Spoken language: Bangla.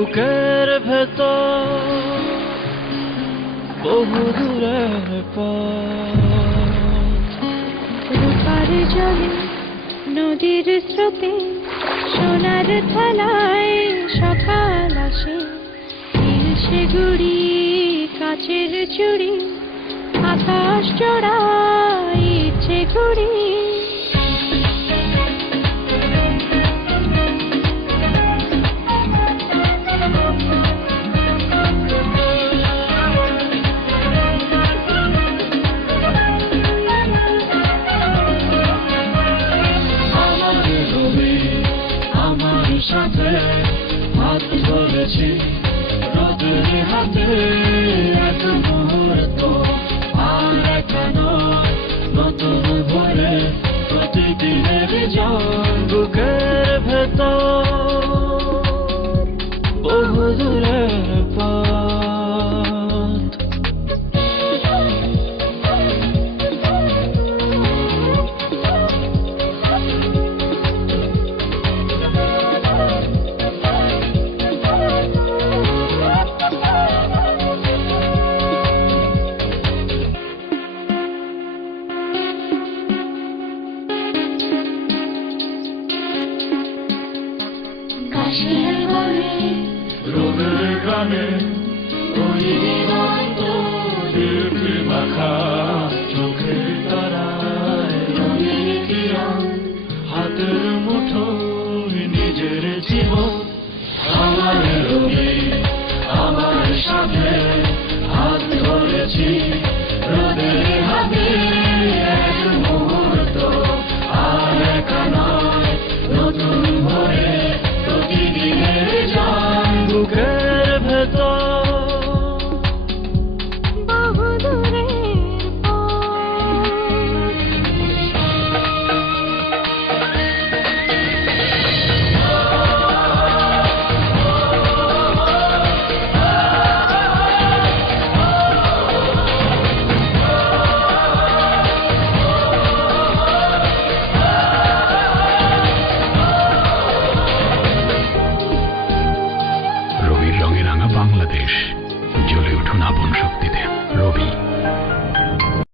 বুকের ভেতর বহু দূরের পথ। রূপার জলে নদীর স্রোতে সোনার থালায় সকাল আসে। সে গুড়ি কাচের চুড়ি আকাশ জোড়ায় ইচ্ছে ঘুড়ি। সাথে হাত ধরেছি রোদের হাতে এক মুহূর্ত আর একা নয় নতুন ভরে প্রতিদিনের জল বুকের ভেতর বহু দূরের পথ। কাশের বনে রোদের গানে ওই দিগন্ত দীপ্তি মাখা চোখের তারায় রঙের কিরণ হাতের মুঠোয় নিজের জীবন। আমার রবি আমার সাথে হাত ধরেছি রোদের হাতে এক মুহূর্ত আর একা